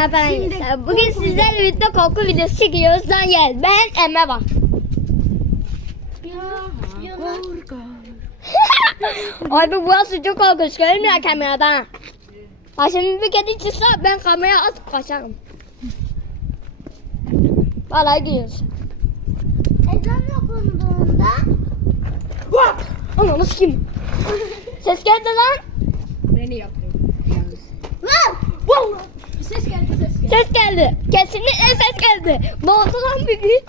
Merhaba arkadaşlar. Bugün sizlerle birlikte korku videosu çekiyoruz. Lan gel. Ben Emre bak. Abi burası çok korkunç. Görünmüyor kameradan. Ha şimdi bir kedi çıksa ben kameraya atıp kaçarım. Vallahi gidiyoruz. Ezan okunduğunda Bak! Ananı kim? Ses geldi lan. Beni yapıyorum. Yalnız. Vav! Ses geldi ses geldi. Ses geldi. Kesinlikle ses geldi. Boğdu lan bir gün.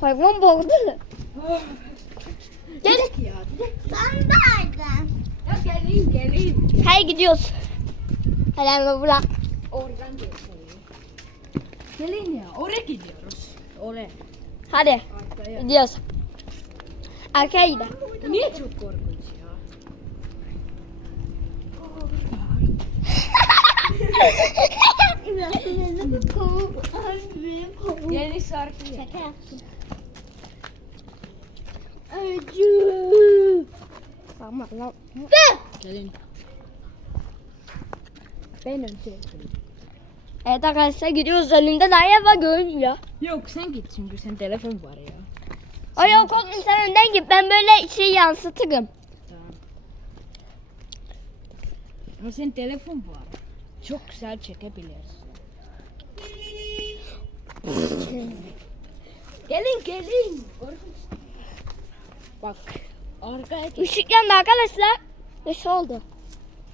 Hayvan boğdu. Gel. Ya, Ben verdim. ya geleyim geleyim. Hayır gidiyoruz. Hadi Emre bırak. Oradan geçelim. Gelin ya oraya gidiyoruz. Oraya. Hadi Arkaya. gidiyoruz. Arkaya gidelim. Niye çok korkunç ya? Yeni şarkı. Şaka yaptım. Tamam lan. Gelin. Ben önce Evet arkadaşlar gidiyoruz. Önümde daha var görünmüyor. Yok sen git çünkü sen telefon var ya. O yok oğlum sen önden git. Ben böyle şey yansıtırım. Tamam. Ama senin telefon var. Çok güzel çekebilirsin. gelin gelin. Bak. Arkaya git. Işık yandı arkadaşlar. Ne şey oldu?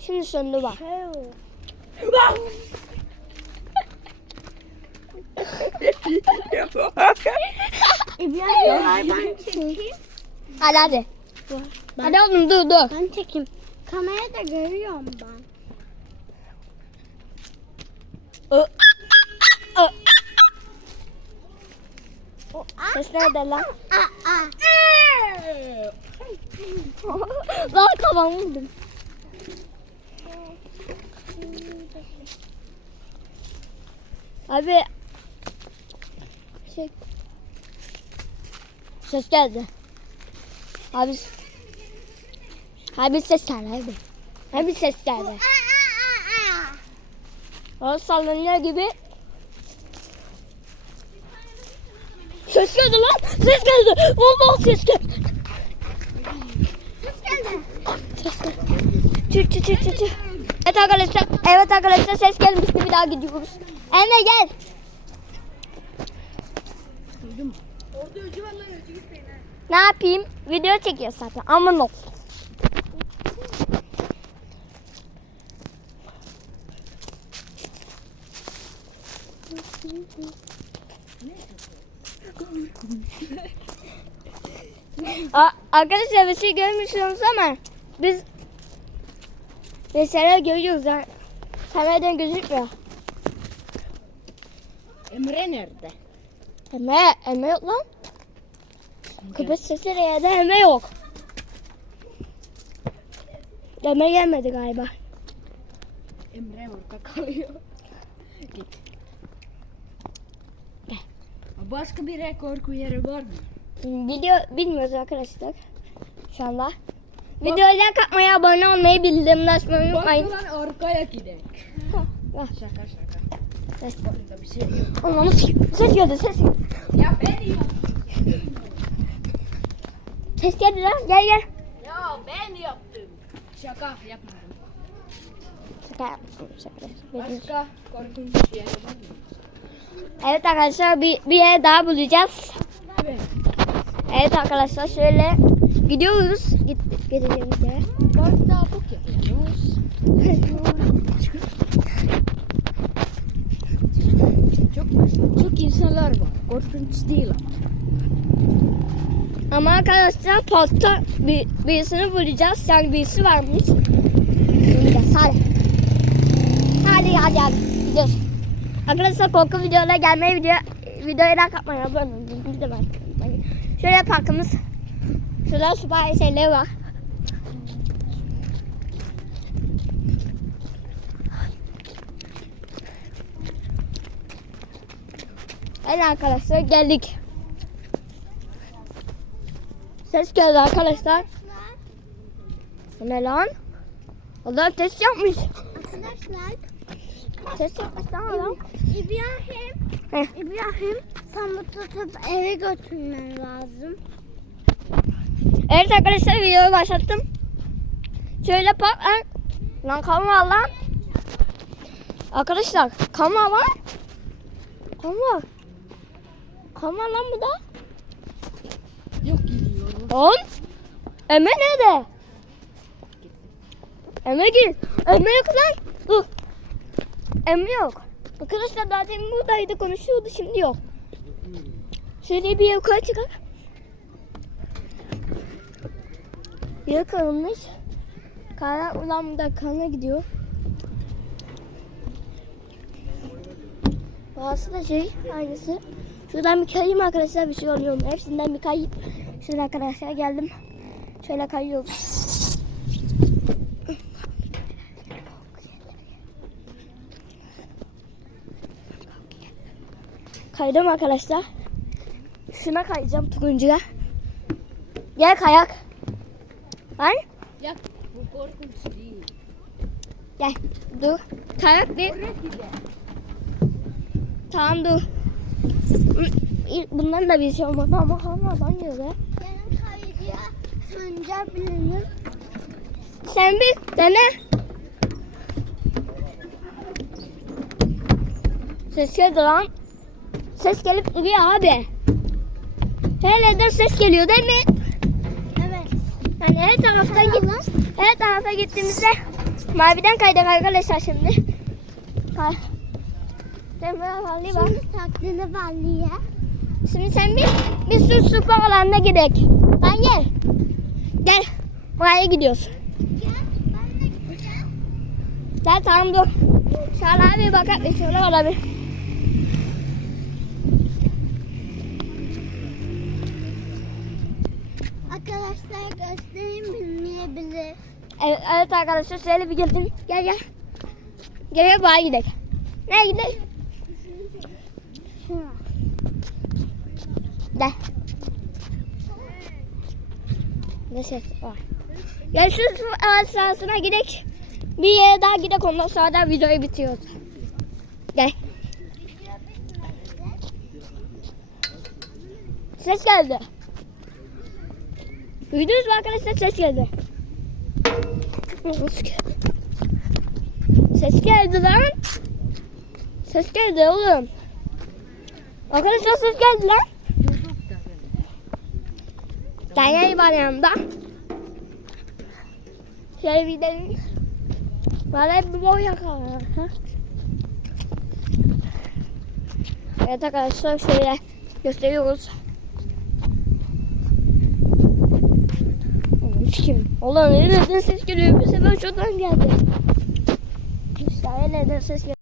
Şimdi söndü bak. İbrahim ben çekeyim. Hadi hadi. Hadi oğlum dur dur. Ben çekeyim. Kamerada görüyorum ben. Ses nerede lan? lan kafamı vurdum. Abi şey ses geldi. Abi abi ses geldi abi. Abi ses geldi. A, a, a. O sallanıyor gibi. Ses geldi lan. Ses geldi. Vallahi ses geldi. Ses geldi. Ses geldi. Çır çır çır çır. Evet arkadaşlar. Evet arkadaşlar ses gelmişti. Bir daha gidiyoruz. Emre gel. Duydun mu? Orada öcü var lan öcü gitmeyin ha. Ne yapayım? Video çekiyor zaten. Aman olsun. A- Arkadaşlar bir şey görmüşsünüz ama biz mesela görüyoruz. ha. Kamerada gözükmüyor. Emre nerede? Emre, Emre yok lan. Köpek sesi yerde Emre yok. Emre gelmedi galiba. Emre orada kalıyor. Git. Başka bir korku yeri var mı? Video bilmiyoruz arkadaşlar. Şu anda. Videoya katmayı, abone olmayı, bildirimleri açmayı unutmayın. Bak lan arkaya gidelim. Şaka şaka. Ses, Orada bir şey yok. Allah'ım, ses geldi, ses geldi. Ya ben yap. Ses geldi lan, gel gel. Ya ben yaptım. Şaka yapmadım. Şaka yapmışım, şaka. Başka korkunç yeri var mı? Evet arkadaşlar bir, bir yer daha bulacağız. Evet. Evet arkadaşlar şöyle gidiyoruz. Git, gideceğimiz yere. Parkta buk yapıyoruz. Çok çok insanlar var. Korkunç değil ama. Ama arkadaşlar parkta bir, birisini bulacağız. Yani birisi varmış. Hadi. Hadi hadi hadi. Gidiyoruz. Arkadaşlar korku videolarına gelmeyi video videoya like atmayı abone olun. Ben. Şöyle parkımız. Şurada süper şeyler var. Evet arkadaşlar geldik. Ses geldi arkadaşlar. Bu Ne lan? Allah test yapmış. Arkadaşlar Ses yapmış lan adam. İbrahim. Heh. İbrahim sen bu tutup eve götürmen lazım. Evet arkadaşlar videoyu başlattım. Şöyle bak lan. Lan kalma lan. Arkadaşlar kalma lan. Kalma. Kalma lan bu da. Yok gidiyor. On. Eme nerede? Eme gir. Eme yok lan. Dur. Eme yok. Arkadaşlar zaten buradaydı konuşuyordu şimdi yok. Şöyle bir yukarı çıkar. Yakalamış. Kara ulan da kana gidiyor. Bazısı da şey aynısı. Şuradan bir kayayım arkadaşlar bir şey oluyor mu? Hepsinden bir kayayım. Şöyle arkadaşlar geldim. Şöyle kayıyorum. Kaydım arkadaşlar. Şuna kayacağım turuncuya. Gel kayak. Lan Ya bu korkunç değil. gel. Dur. Kayak bir. Tamam dur. Bundan da bir şey olmadı ama havadan be. Benim kayıcıya sancak bilinir. Sen bir dene. Ses geldi lan. Ses gelip duruyor abi. Her yerden ses geliyor değil mi? Evet. Yani her taraftan git. Her tarafa gittiğimizde maviden kaydık arkadaşlar şimdi. Kay. Şimdi taklını valliye. Şimdi sen bir bir sürü spor alanına gidelim. Ben gel. Gel. Oraya gidiyoruz. Gel ben de gideceğim. Gel tamam dur. Şöyle abi bakar bir şöyle var göstereyim bilmeyebilir. Evet, evet arkadaşlar şöyle bir gelin. Gel gel. Gel gel buraya gidelim. Nereye gidelim? Gel. Ne ses var? Gel şu ağaç sahasına gidelim. Bir yere daha gidelim ondan sonra da videoyu bitiriyoruz. Gel. Ses geldi. Duydunuz mu arkadaşlar ses geldi. Ses geldi lan. Ses geldi oğlum. Arkadaşlar ses geldi lan. Danyayı var yanımda. Şöyle bir gidelim. Vallahi bir boy yakalıyor. Evet arkadaşlar şöyle gösteriyoruz. Kim? Ulan nereden ses geliyor? Bir sefer şuradan geldi. İşte nereden ses geliyor?